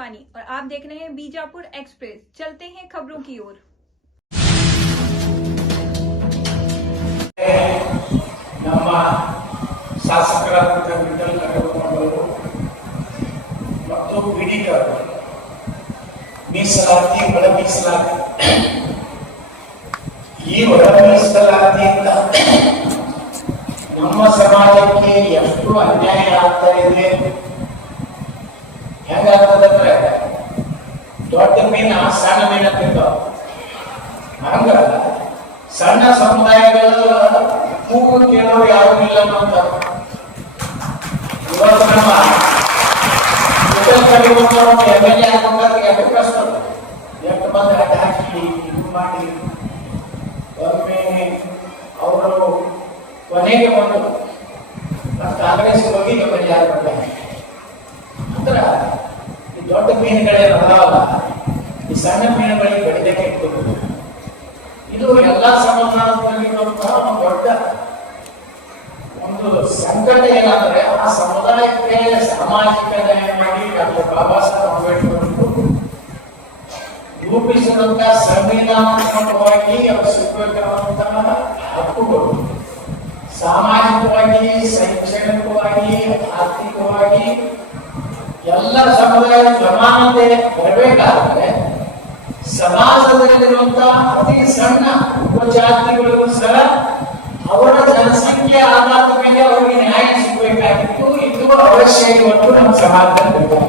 शिवानी और आप देख रहे हैं बीजापुर एक्सप्रेस चलते हैं खबरों की ओर ನಮ್ಮ ಶಾಸಕರಾದಂಥ ವಿಠಲ್ ಕಟೋಮಂಡವರು ಮತ್ತು ಬಿಡಿಗರು ಮೀಸಲಾತಿ ಒಳ ಮೀಸಲಾತಿ ಈ ಒಳ ಮೀಸಲಾತಿಯಿಂದ ನಮ್ಮ ಸಮಾಜಕ್ಕೆ ಎಷ್ಟು ಅನ್ಯಾಯ ಆಗ್ತಾ ಇದೆ ಹೆಂಗಾಗ್ತದಂದ್ರೆ ದೊಡ್ಡ ಮೀನ ಸಣ್ಣ ಮೀನ ತಿಂತಾವ ಹಂಗ ಸಣ್ಣ ಸಮುದಾಯಗಳ ಕೂಗು ಕೇಳೋರು ಯಾರು ಇಲ್ಲ ಅಂತ. ಇವತ್ತು ನಮ್ಮ ಎಂ ಎಲ್ ಎ ಆಗ್ಬೇಕಾದ್ರೆ ಎಷ್ಟು ಕಷ್ಟ ಎಷ್ಟು ಇದು ಮಾಡಿ ಅವರು ಕೊನೆಗೆ ಬಂದು ಕಾಂಗ್ರೆಸ್ ಹೋಗಿ ಎಂ ಎಲ್ ಎ ಆಗ್ಬೇಕಾದ್ರೆ ಅಂದ್ರ ಈ ದೊಡ್ಡ ಮೀನುಗಳೇನು ಅದಾವಲ್ಲ ಬಡಿದಕ್ಕೆ ಇಟ್ಕೊಂಡು ಇದು ಎಲ್ಲ ಸಮಾಜದಲ್ಲಿ ಇರುವಂತಹ ಒಂದು ದೊಡ್ಡ ಒಂದು ಸಂಕಟ ಏನಂದ್ರೆ ಆ ಸಮುದಾಯಕ್ಕೆ ಸಾಮಾಜಿಕ ನ್ಯಾಯ ಮಾಡಿ ಡಾಕ್ಟರ್ ಬಾಬಾ ಸಾಹೇಬ್ ಅಂಬೇಡ್ಕರ್ ರೂಪಿಸಿದಂತಹ ರೂಪಿಸಿದಂತ ಸಂವಿಧಾನಾತ್ಮಕವಾಗಿ ಅವರು ಸಿಗಬೇಕಾದಂತಹ ಹಕ್ಕುಗಳು ಸಾಮಾಜಿಕವಾಗಿ, ಶೈಕ್ಷಣಿಕವಾಗಿ, ಆರ್ಥಿಕವಾಗಿ ಎಲ್ಲ ಸಮುದಾಯ ಸಮಾನತೆ ಬರಬೇಕಾದ್ರೆ ಸಮಾಜದಲ್ಲಿರುವಂತಹ ಅತಿ ಸಣ್ಣ ಉಪಜಾತಿಗಳಿಗೂ ಸಹ ಅವರ ಜನಸಂಖ್ಯೆ ಆಧಾರದ ಮೇಲೆ ಅವರಿಗೆ ನ್ಯಾಯ ಸಿಗಬೇಕಾಗಿತ್ತು. ಇದು ಅವಶ್ಯ ಇವತ್ತು ನಮ್ಮ ಸಮಾಜದಲ್ಲಿ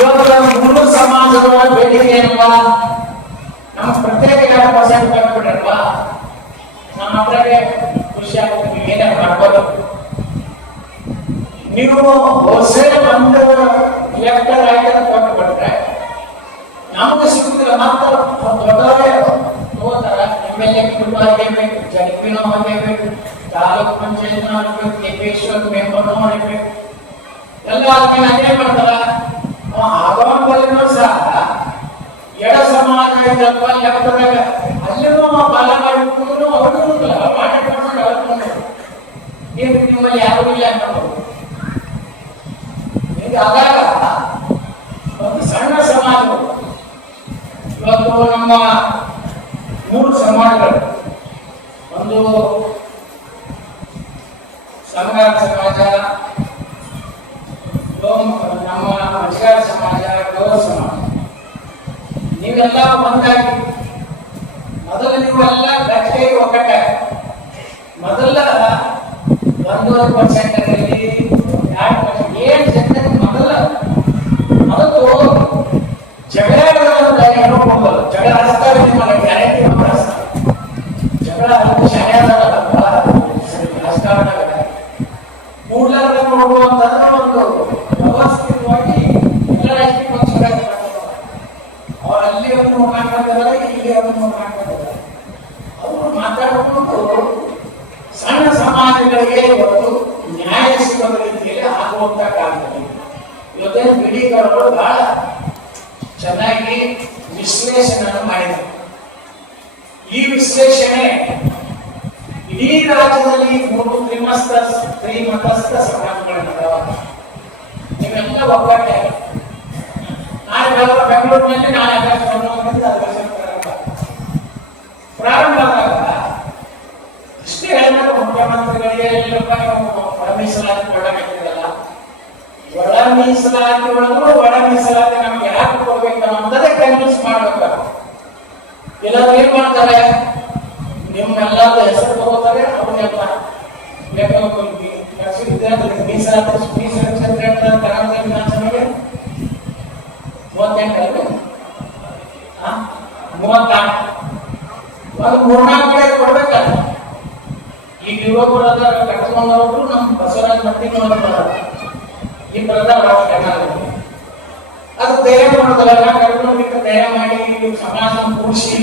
ಇವತ್ತು ಮೂರು ಸಮಾಜದ ಬೇಡಿಕೆ ಅಲ್ವಾ ನಮ್ಮ ಪ್ರತ್ಯೇಕ ಎರಡು ಪರ್ಸೆಂಟ್ ಬಂದ್ಬಿಟ್ರಲ್ವಾ ನಮ್ಮ ಅದ್ರಾಗೆ ಖುಷಿ ಏನೇ ಮಾಡ್ಬೋದು. ನೀವು ಹೊಸ ಒಂದು ಎಲೆಕ್ಟರ್ ಆಯ್ಕೆ ಮಾತ್ರ ದೊಡ್ಡವರೇ ತಗೋತಾರ ಎಂ ಎಲ್ ಎ ಕುಟುಂಬ ಆಗಬೇಕು ಜಡ್ಪಿನೋ ಆಗಬೇಕು ತಾಲೂಕ್ ಪಂಚಾಯತ್ ಆಗಬೇಕು ಕೆಪೇಶ್ವರ್ ಮೆಂಬರ್ನೋ ಆಗಬೇಕು ಎಲ್ಲ ಆದ್ಮೇಲೆ ಅದೇ ಮಾಡ್ತಾರ ಅವ ಆಗಮನದಲ್ಲಿನೂ ಸಹ ಎಡ ಸಮಾಜ ಇದಪ್ಪ ಲೆಕ್ಕದಾಗ ಅಲ್ಲಿನೂ ಅವ ಬಾಲ ಮಾಡಿಕೊಂಡು ಅವ್ರಿಗೂ ಮಾಡಿಕೊಂಡು ಏನು ನಿಮ್ಮಲ್ಲಿ ಯಾರು ಇಲ್ಲ ಅನ್ನೋದು ಹೀಗಾದಾಗ ಒಂದು ಸಣ್ಣ ಸಮಾಜಗಳು ಇವತ್ತು ನಮ್ಮ ಮೂರು ಸಮಾಜಗಳು. ಒಂದು ಸಂಘ ಸಮಾಜ ನಮ್ಮ ಅಧಿಕಾರ ಸಮಾಜ, ಗೌರವ ಸಮಾಜ. ನೀವೆಲ್ಲ ಒಂದಾಗಿ. ಮೊದಲು ನೀವೆಲ್ಲ ಗಟ್ಟಿಗೆ ಒಗ್ಗಟ್ಟಾಗಿ. ಮೊದಲ ಒಂದೂವರೆ ಪರ್ಸೆಂಟ್ ಏನ್ ಇವತ್ತು ನ್ಯಾಯ ಸಿಗುವ ರೀತಿಯಲ್ಲಿ ಆಗುವಂತ ಕಾಲದಲ್ಲಿ. ಇವತ್ತೇನು ಬಿಡಿಗಳು ಬಹಳ ಚೆನ್ನಾಗಿ ವಿಶ್ಲೇಷಣೆಯನ್ನು ಮಾಡಿದರು. ಈ ವಿಶ್ಲೇಷಣೆ ಇಡೀ ರಾಜ್ಯದಲ್ಲಿ ಮೂರು ತ್ರಿಮಸ್ತ, ತ್ರಿಮತಸ್ಥ ಸಮಾಜಗಳಿದ್ದಾವ ನೀವೆಲ್ಲ ಒಗ್ಗಟ್ಟೆ. ನಾಳೆ ಬೆಂಗಳೂರಿನಲ್ಲಿ ನಾಳೆ. ಪ್ರಾರಂಭ ಆದಾಗ ಹೇಳಿದ್ರೆ ಮುಖ್ಯಮಂತ್ರಿಗಳಿಗೆ ಒಳ ಮೀಸಲಾತಿ ಕೊಡಬೇಕಿರಲ್ಲ ಒಳ ಮೀಸಲಾತಿ ಒಳಗೂ ಒಳ ಮೀಸಲಾತಿ ನಮ್ಗೆ ಯಾಕೆ ಕೊಡ್ಬೇಕು ಅನ್ನೋದೇ ಕನ್ವಿನ್ಸ್ ಮಾಡ್ಬೇಕು ಇಲ್ಲ ಏನ್ ಮಾಡ್ತಾರೆ ನಿಮ್ಮೆಲ್ಲ ಹೆಸರು ತಗೋತಾರೆ ಅವನ್ನೆಲ್ಲ ವಿದ್ಯಾರ್ಥಿಗಳಿಗೆ ಮೀಸಲಾತಿ ಮೀಸಲಾತಿ ಅಂತ ಹೇಳ್ತಾರೆ ಕರ್ನಾಟಕ ವಿಧಾನಸಭೆಗೆ ಮೂವತ್ತೆಂಟು ಅಲ್ವೇ? ಆ? ಮೂವತ್ತಾರು ಒಂದು ಮೂರ್ನಾಲ್ಕು ಕಡೆ ಕೊಡ್ಬೇಕಲ್ಲ ಈಗ ಯುವಕರಾದ ಅದಾರ ಕಟ್ಕೊಂಡವರು ನಮ್ಮ ಬಸವರಾಜ ಮತ್ತಿನವರು ಈ ಕರ್ನಾಟಕ ಅದು ಧೈರ್ಯ ಮಾಡೋದಲ್ಲ ಕರ್ಕೊಂಡು ಧೈರ್ಯ ಮಾಡಿ ಸಮಾಜ ಕೂಡಿಸಿ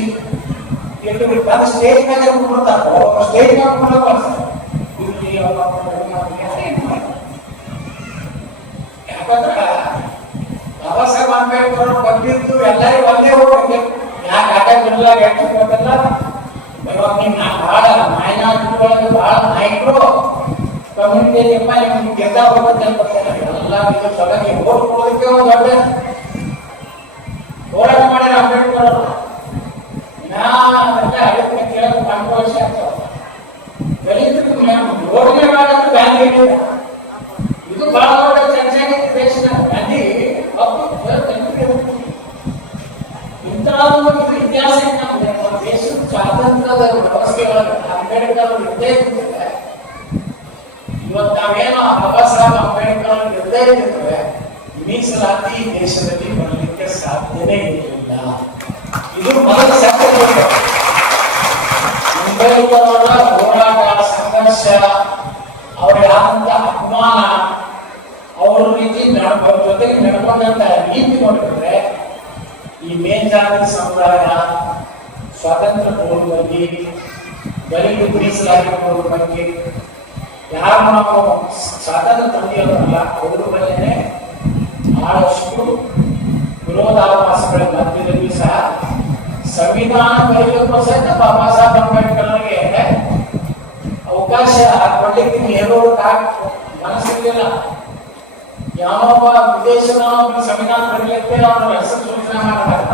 ಎಷ್ಟು ಅದು ಸ್ಟೇಜ್ ಮೇಲೆ ಕೊಡ್ತಾರೆ ಸ್ಟೇಜ್ ಮೇಲೆ ಕೊಡೋದು ಇಲ್ಲಿ ಯಾಕಂದ್ರೆ ಬಾಬಾ ಸಾಹೇಬ್ ಅಂಬೇಡ್ಕರ್ ಬಂದಿದ್ದು ಎಲ್ಲರಿಗೂ ಒಂದೇ ಹೋಗಿ ಯಾಕೆ ಆಟ ಬಿಡಲ್ಲ ಯಾಕಂದ್ರಲ್ಲ ಇವಾಗ ನೀವು ನಾ ಭಾಳ ಮೈನಾರಿಟಿ ಒಳಗೆ ಭಾಳ ನಾಯಕರು ಕಮ್ಯುನಿಟಿ ನಿಮ್ಗೆ ಗೆದ್ದ ಹೋಗುತ್ತೆ ಅಂತ ಎಲ್ಲ ಎಲ್ಲ ಇದು ಸಲಹೆ ಓಟ್ ಕೊಡೋದಕ್ಕೆ ಒಂದು ದೊಡ್ಡ ಹೋರಾಟ ಮಾಡ್ಯಾರ ಅಂಬೇಡ್ಕರ್ ಅವರು ನಾ ಅದೆಲ್ಲ ಐವತ್ತನೇ ಕೇಳೋದು ನಾಲ್ಕು ವರ್ಷ ಆಗ್ತಾವ ದಲಿತರಿಗೆ ಯೋಜನೆ ಮಾಡೋದು ಗಾಂಧಿ ಹೇಳಿದ. ಇದು ಬಹಳ ದೊಡ್ಡ ಚರ್ಚೆ ಆಗೈತೆ ದೇಶದ ಗಾಂಧಿ ಹಕ್ಕು ದಲಿತರಿಗೆ ಹಕ್ಕು. ಇಂತಹ ಒಂದು ಇದು ಇತಿಹಾಸ ಇದೆ ನಮ್ದು. ನಮ್ಮ ದೇಶದ ಸ್ವಾತಂತ್ರ್ಯದ ವ್ಯವಸ್ಥೆಗಳನ್ನು ಅಂಬೇಡ್ಕರ್ ನಿರ್ದೇಶಿಸಿದ್ರೆ ಇವತ್ತು ನಾವೇನೋ ಬಾಬಾ ಸಾಹೇಬ್ ಅಂಬೇಡ್ಕರ್ ನಿರ್ದೇಶಿಸಿದ್ರೆ ಮೀಸಲಾತಿ ದೇಶದಲ್ಲಿ ಬರಲಿಕ್ಕೆ ಸಾಧ್ಯನೇ ಇರಲಿಲ್ಲ ಇದು ಮೊದಲ ಸತ್ಯ ಅಂಬೇಡ್ಕರ್ ಅವರ ಹೋರಾಟ, ಸಂಘರ್ಷ ಅವರಾದಂತ ಅಪಮಾನ ಅವ್ರ ರೀತಿ ನಡ್ಕೊ, ಜೊತೆಗೆ ನಡ್ಕೊಂಡಂತ ರೀತಿ ನೋಡಿದ್ರೆ ಈ ಮೇಲ್ಜಾತಿ ಸಮುದಾಯ ಸ್ವಾತಂತ್ರ್ಯ ಪೂರ್ವದಲ್ಲಿ ದಲಿತ ಮೀಸಲಾಗಿರುವ ಬಗ್ಗೆ ಯಾರು ನಾವು ಸ್ವಾತಂತ್ರ್ಯ ಪಡೆಯೋದಲ್ಲ ಅವ್ರ ಬಗ್ಗೆ ಬಹಳಷ್ಟು ವಿರೋಧಾಭಾಸಗಳ ಮಧ್ಯದಲ್ಲಿ ಸಹ ಸಂವಿಧಾನ ಬರೆಯೋದು ಸಹಿತ ಬಾಬಾ ಸಾಹೇಬ್ ಅಂಬೇಡ್ಕರ್ ಅವರಿಗೆ ಅವಕಾಶ ಕೊಡ್ಲಿಕ್ಕೆ ಹೇಳೋ ಮನಸ್ಸಿರಲಿಲ್ಲ. ಯಾವೊಬ್ಬ ವಿದೇಶದ ಸಂವಿಧಾನ ಬರೀಲಿಕ್ಕೆ ಅವರ ಹೆಸರು ಸೂಚನೆ ಮಾಡಿದಾಗ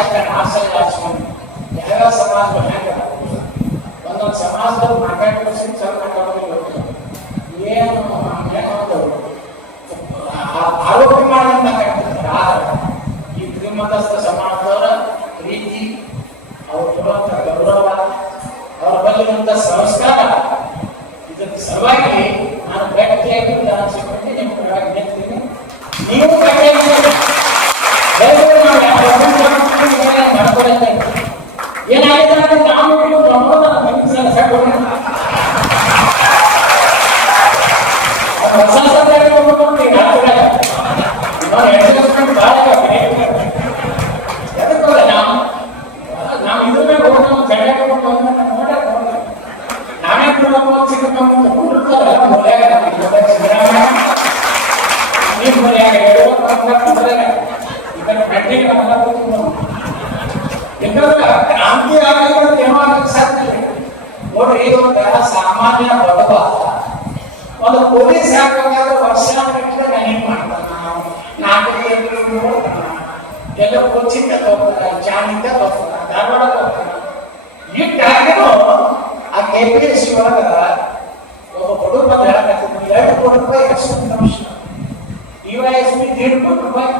ಮೂವತ್ತು ವರ್ಷ ಅಷ್ಟೇ ಆಸೆ ಆಚರಣೆ ಯಾವ ಸಮಾಜ ಹೆಂಗ ಒಂದೊಂದು ಸಮಾಜದಲ್ಲಿ ನಾಲ್ಕೈದು ವರ್ಷ ಚೆನ್ನಾಗಿ ಮಾತಾಡೋದಿಲ್ಲ ಏನು ಏನೋ ಒಂದು ಆ- ಆರೋಗ್ಯ ಮಾಡಿದಂತ ಕಟ್ಟಿರ್ತಾರೆ ಆದ್ರೆ ಈ ಶ್ರೀಮಂತಸ್ಥ ಸಮಾಜದವರ ಹೋಗ್ತಾನ ಇಟ್ಟಾಗಿನೂ ಆ ಕೆ ಎಸ್ ಸಿ ಒಳಗ ಒಬ್ಬ ಕೋಟಿ ರೂಪಾಯಿ ಎಸ್ ಪಿ ದೇಡ್ ಕೋಟಿ ರೂಪಾಯಿ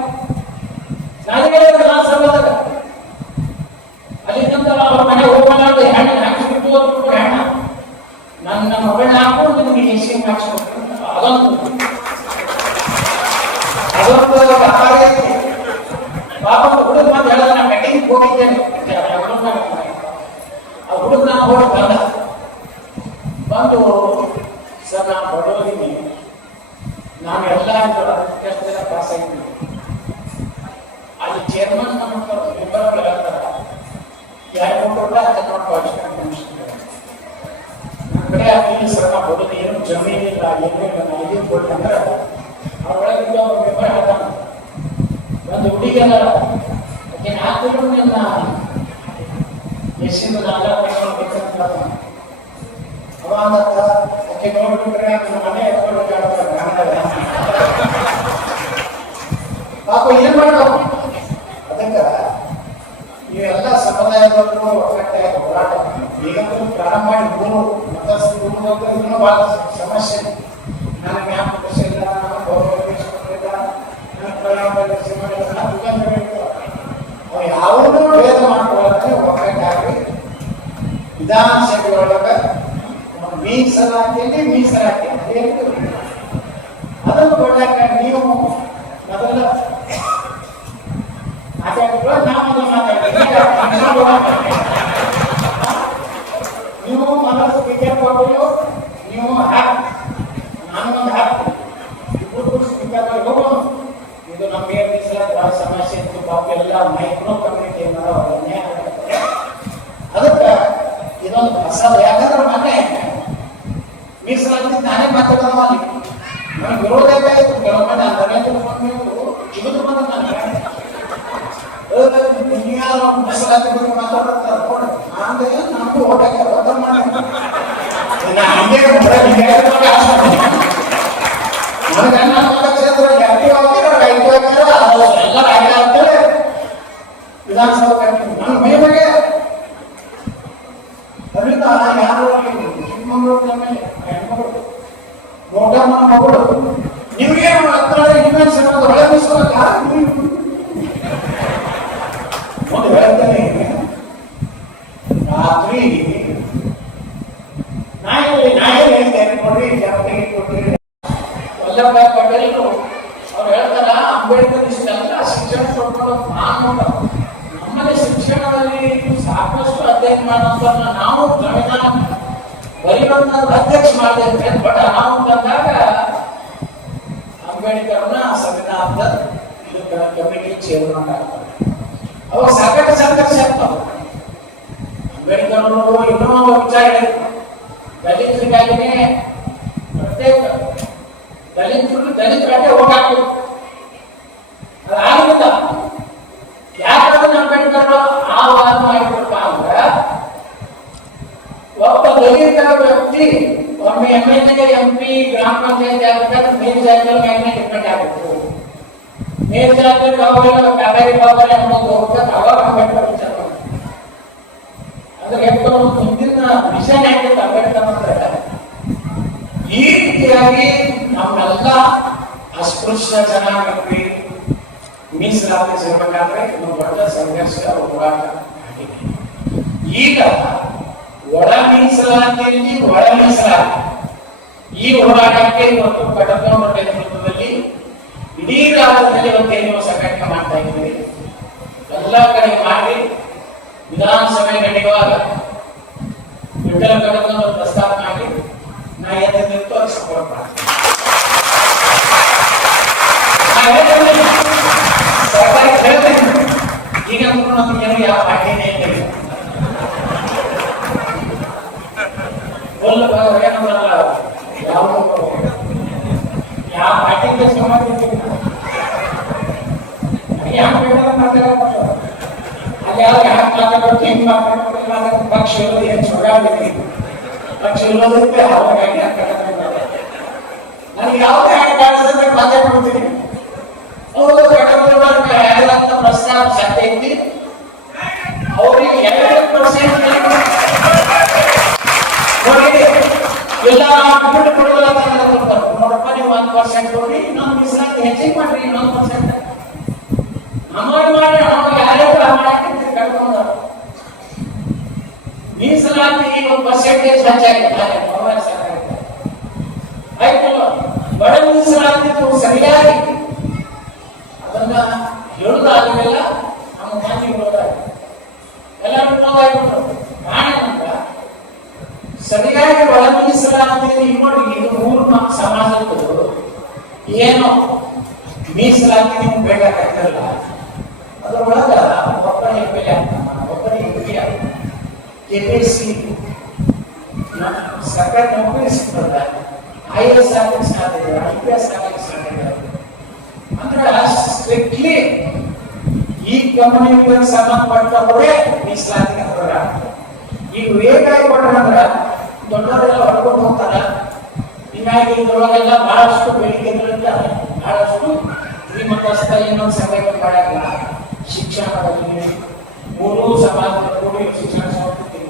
ನನಗೆ ನಾನು ಸಂಬಂಧ ಅಲ್ಲಿ ನಂತರ ಅವ್ರ ಮನೆ ನನ್ನ ಮಗಳನ್ನ ಹಾಕೊಂಡು ಅದೊಂದು ಅದೊಂದು ಪಾಪ ಹುಡುಗ ಬಂದು ಹೋಗಿದ್ದೇನೆ ಆ ಹುಡುಗ ನಾನು ಹೋಗಿ ಬಂದ ಸರ್, ನಾನು ಬಡವರಿದ್ದೀನಿ. ನಾನು ಎಲ್ಲ ಎಷ್ಟು ಜನ ಪಾಸ್ ಆಗಿದ್ದೀನಿ ಅಲ್ಲಿ ಚೇರ್ಮನ್ ಜಮೀನಿಲ್ಲ, ಏನೂ ಇಲ್ಲ ನಾವು ಇದೀವಿ ಕೊಟ್ಟು ಅಂದ್ರೆ ಅವ್ರೊಳಗೆ ಇದ್ದ ಒಬ್ಬ ಮೆಂಬರ್ ಹೇಳ್ತಾನೆ ಒಂದು ನಿನ್ನ ಎಷ್ಟಿಂದ ನಾಲ್ಕು ವರ್ಷ ಬೇಕಂತ ಹೇಳ್ತಾನೆ ಅವ ಅಂದತ್ತ ಆಕೆ ನೋಡ್ಬಿಟ್ರೆ ನನ್ನ ಮನೆ ಪಾಪ ಏನ್ ಮಾಡ್ತಾವ ಅದಕ್ಕ ಇವೆಲ್ಲ ಸಮುದಾಯದವರು ಒಗ್ಗಟ್ಟಾಗಿ ಹೋರಾಟ ಈಗಂತೂ ಪ್ರಾರಂಭ ಮಾಡಿ ಮೂರು ಬಹಳ ಸಮಸ್ಯೆ ನನಗೆ ಯಾವ ಪಕ್ಷ ಇಲ್ಲ ನಾನು ಗೌರವ ಇಲ್ಲ ನನ್ನ ಪರಿಣಾಮ ಕೆಲಸ ಮಾಡಿಲ್ಲ ನಾನು ಮುಖಂಡರು ಇರ್ತಾರೆ. ಅವು ಯಾವುದೂ ಭೇದ ಮಾಡ್ಕೊಳ್ಳೋದ್ರೆ ಒಗ್ಗಟ್ಟಾಗಿ ವಿಧಾನಸಭೆ ಒಳಗ ಮೀಸಲಾತಿಯಲ್ಲಿ ಮೀಸಲಾತಿ ಅದೇನು ಅದನ್ನು ಕೊಡಾಕ ನೀವು ಮೊದಲ ಮಾತಾಡಿದ್ರು ನಾವು ಮೊದಲು ಮಾತಾಡಿದ್ವಿ ನೀವು ಮೊದಲು ಟಿಕೆಟ್ ಕೊಟ್ಟು ನೀವು ಹಾಕಿ ಇನ್ನೂ ಕಮ್ಯುನಿಟಿ ಅನ್ಯಾಯ ಆಗತ್ತೆ. ಅದಕ್ಕೆ ಇದೊಂದು ಹೊಸ ಯಾಕಂದ್ರೆ ಮೊನ್ನೆ ಮೀಸಲಾತಿ ನಾನೇ ಮಾತಾಡೋದು ಅಲ್ಲಿ ನನಗೆ ವಿರೋಧ ಬೇಕಾಯ್ತು ಗೌರ್ಮೆಂಟ್ ನಾನು ನರೇಂದ್ರ ಮೋದಿ ಜಿಗಿದು ಬಂದ ನಾನು ದುನಿಯಾದ ಮೀಸಲಾತಿ ಬಗ್ಗೆ ಮಾತಾಡ್ತಾರೆ ನೋಡಿ. ನಾಂದೆ ನಮಗೂ ಓಟಕ್ಕೆ ಒತ್ತ ಮಾಡಿ. ನನಗೆ ಅನ್ನ ಮತಕ್ಷೇತ್ರ ಎಂ ಪಿ ಆಗಿರೋ ಐದು ಆಗಿರೋ ಅದು ಅಂತೇಳಿ ವಿಧಾನಸಭಾ ಕಟ್ಟಿ ನನ್ನ ಮೈ ಬಗ್ಗೆ ಅದರಿಂದ ಯಾರು ಚಿಕ್ಕಮಂಗ್ಳೂರು ಮೇಲೆ ಹೆಣ್ಮಗಳು ಮಗಳು. ನಿಮಗೆ ಹತ್ರ ಇನ್ನೊಂದು ಸಿಗೋದು ಬರೀವಂತ ಅಧ್ಯಕ್ಷ ಮಾಡಿದ್ದೇವೆ ಬಟ್ ನಾವು ಬಂದಾಗ ಅಂಬೇಡ್ಕರ್ನ ಸಂವಿಧಾನದ ಇದಕ್ಕೆ ಕಮಿಟಿ ಚೇರ್ಮನ್ ಆಗ್ತಾರೆ ಅವಾಗ ಸಾಕಷ್ಟು ಸಂಘರ್ಷ ಆಗ್ತಾವ ಅಂಬೇಡ್ಕರ್ ಅವರು ಇನ್ನೂ ವಿಚಾರ ಹೇಳಿದ್ರು. ದಲಿತರಿಗಾಗಿನೇ ಪ್ರತ್ಯೇಕ ದಲಿತರು ದಲಿತರಲ್ಲೇ ಹೋಗಾಕ್ಬೇಕು ಅದಾಗಲಿಲ್ಲ ಯಾಕಂದ್ರೆ ಅಂಬೇಡ್ಕರ್ ಆ ವಾದ ಒಬ್ಬ ದಲಿತ ವ್ಯಕ್ತಿ ಒಮ್ಮೆ M L A M P ಗ್ರಾಮ ಪಂಚಾಯತ್ ಆಗ್ಬೇಕಾದ್ರೆ ಮೇಲ್ಜಾತಿಗಳ ಮೇಲೆ ಡಿಪೆಂಡ್ ಆಗಬೇಕು ಮೇಲ್ಜಾತಿಗಳು ಅವೆಲ್ಲ ಕಾವೇರಿ ಬಾಬರಿ ಅನ್ನೋದು ಹೋಗ್ಬೇಕು ಅವಾಗ ಅಂಬೇಡ್ಕರ್ ವಿಚಾರ ಮಾಡ್ತಾರೆ. ಅಂದ್ರೆ ಎಷ್ಟು ಮುಂದಿನ ವಿಷನ್ ಯಾಕೆ ಅಂಬೇಡ್ಕರ್ ಅಂದ್ರೆ ಈ ರೀತಿಯಾಗಿ ನಮ್ಮೆಲ್ಲ ಅಸ್ಪೃಶ್ಯ ಜನಾಂಗಕ್ಕೆ ಮೀಸಲಾತಿ ಸಿಗಬೇಕಾದ್ರೆ ಇದು ದೊಡ್ಡ ಸಂಘರ್ಷ ಹೋರಾಟ ಆಗಿದೆ. ಈಗ ಒಳ ಮೀಸಲಾತಿಯಲ್ಲಿ ಒಳ ಮೀಸಲಾತಿ ಈ ಹೋರಾಟಕ್ಕೆ ಇವತ್ತು ಕಡಕೊಂಡ ನೇತೃತ್ವದಲ್ಲಿ ಇಡೀ ರಾಜ್ಯದಲ್ಲಿ ಇವತ್ತೇನು ಸಂಘಟನೆ ಮಾಡ್ತಾ ಇದ್ದೀವಿ. ಎಲ್ಲ ಕಡೆ ಮಾಡಿ ವಿಧಾನಸಭೆ ನಡೆಯುವಾಗ ವಿಠಲ ಕಡಕೊಂಡ ಪ್ರಸ್ತಾಪ ಮಾಡಿ ನಾ ಎದ್ದು ನಿಂತು ಅದಕ್ಕೆ ಸಪೋರ್ಟ್ ಮಾಡ್ತೀನಿ. ಈಗ ನಮ್ಗೆ ಏನು ಯಾವ ಪಾರ್ಟಿನೇ ಇಲ್ಲ ಫುಲ್ ಏನಂದ್ರಲ್ಲ ಯಾವ ಪಾರ್ಟಿಗೆ ಸಂಬಂಧ ಯಾವ ಬೇಕಾದ್ರೆ ಮಾತಾಡೋದು ಯಾವ ಹ್ಯಾಕ್ ಮಾತಾಡೋದು ಹೆಂಗ್ ಮಾತಾಡೋದು ಮಾತಾಡೋದು ಪಕ್ಷ ಇರೋದು ಸಾಧ್ಯ ಐತಿ ಅವ್ರಿಗೆ ಎಲ್ಲ ಬಿಟ್ಟು ಪರ್ಸೆಂಟ್ ಮಾಡ್ರಿ ಇನ್ನೊಂದು ಪರ್ಸೆಂಟ್ ಅಮೌಂಟ್ ಮಾಡಿ ಅವ್ರು ಯಾರ್ಯಾರು ಮಾಡಕ್ಕೆ ಮೀಸಲಾತಿ ಈಗ ಒಂದು ಪರ್ಸೆಂಟೇಜ್ ಆಯ್ತು ಬಡ ಮೀಸಲಾತಿ ಸರಿಯಾಗಿ. ಅದನ್ನ ಹೇಳುದಾಗಲಿಲ್ಲ ನಮ್ಮ ಹೇಳೋದಾಗಿ ಎಲ್ಲರೂ ಸರಿಯಾಗಿ ಒಳ ಮೀಸಲಾತಿ ನೋಡಿ ಇದು ಮೂರು ನಮ್ಮ ಸಮಾಜದ್ದು ಏನು ಮೀಸಲಾತಿ ನಿಮ್ಗೆ ಬೇಕಾಗ್ತಿರಲ್ಲ ಅದರೊಳಗ ಒಬ್ಬನ ಎಂ ಎಲ್ ಎ ಒಬ್ಬನ M P K P C ಸರ್ಕಾರಿ ನೌಕರಿ ಸಿಗ್ತದ ಐ ಎಸ್ ಆಗ್ಲಿಕ್ಕೆ ಸಾಧ್ಯ ಐ ಪಿ ಎಸ್ ಆಗ್ಲಿಕ್ಕೆ ಸಾಧ್ಯ. ಅಂದ್ರೆ ಸ್ಟ್ರಿಕ್ಟ್ಲಿ ಈ ಕಮ್ಯುನಿಟಿಗೆ ಸಂಬಂಧಪಟ್ಟವರೇ ಮೀಸಲಾತಿಗೆ ಅರ್ಹರಾಗ್ತಾರೆ. ಈಗ ವೇಗಾಗಿ ಕೊಟ್ಟರಂದ್ರ ದೊಡ್ಡವರೆಲ್ಲ ಹೊಡ್ಕೊಂಡು ಹೋಗ್ತಾರ. ಹೀಗಾಗಿ ಇದ್ರೊಳಗೆಲ್ಲ ಬಹಳಷ್ಟು ಬೇಡಿಕೆಗಳಿಂದ ಬಹಳಷ್ಟು ಶ್ರೀಮಂತಸ್ಥ ಇನ್ನೊಂದು ಸಂಘಟನೆ ಮಾಡಲ್ಲ ಶಿಕ್ಷಣದಲ್ಲಿ ಮೂರು ಸಮಾಜದ ಕೂಡಿ ಶಿಕ್ಷಣ ಸಂಸ್ಥೆ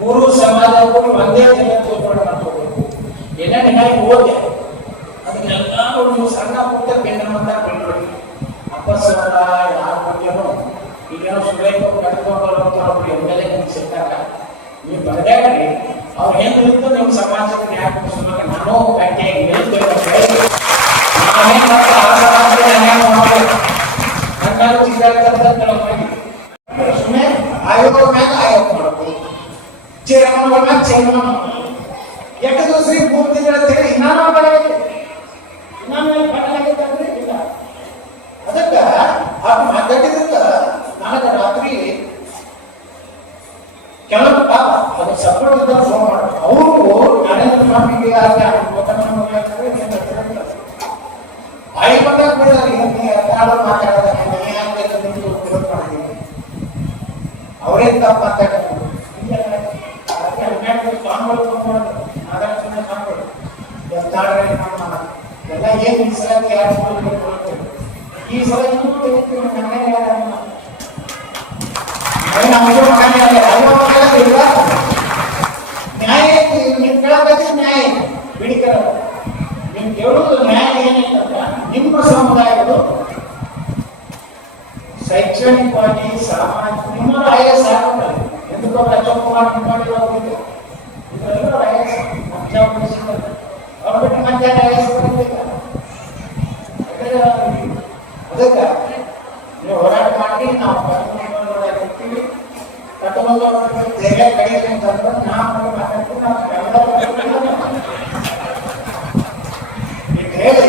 ಮೂರು ಸಮಾಜ ಕೂಡಿ ಒಂದೇ ದಿನ ತೋರ್ಪಡೆ ಮಾಡ್ಕೋಬೇಕು. ಎಲ್ಲ ನಿಮಗೆ ಓದೆ ಅದನ್ನೆಲ್ಲ ನೀವು ಸಣ್ಣ ಪುಟ್ಟ ಕೇಂದ್ರ ಅಂತ ಅಪ್ಪ ಅಪ್ಪಸವರ ಯಾರ ಬಗ್ಗೆನೂ ಈಗೇನೋ ಸುರೇಖ ಕಟ್ಕೊಂಡು ಬರೋರು ಎಂ ಎಲ್ ಎ ಸಿಕ್ಕಾಗ ನೀವು ಬರಬೇಡ್ರಿ ಅವ್ರು ಏನ್ ತಿಳಿದು ನಿಮ್ಮ ಸಮಾಜಕ್ಕೆ ನ್ಯಾಯ โมกกระเจงหรือเกี่ยวกับเรื่องมาให้เร ಅವರೇ ತಪ್ಪು ಮಾತಾಡೋದು ಅದಕ್ಕೆ ಹನ್ನೆರಡು ಸ್ವಾಮಿಗಳು ತಗೊಂಡು ನಾರಾಯಣ ಸ್ವಾಮಿಗಳು ಎತ್ತಾಡ್ರೆ ನಮ್ಮ ಎಲ್ಲ ಏನು ಈ ಸಲ ಯಾರು ಮಾಡ್ಬೇಕು ಈ ಸಲ ಇನ್ನೂ शैक्षणिक पार्टी सामाजिक निम्न आए सारा इन तो कल चौक पर निम्न आए लोग इन तो निम्न आए अच्छा उपलब्ध और बेटी मंचा आए सुपर देखा अच्छा क्या ये होराट पार्टी ना पर निम्न लोग आए लेकिन कटोल लोग ने जगह कड़ी लेने चल रहे ना पर बातें तो ना क्या बोला ना ये ठेले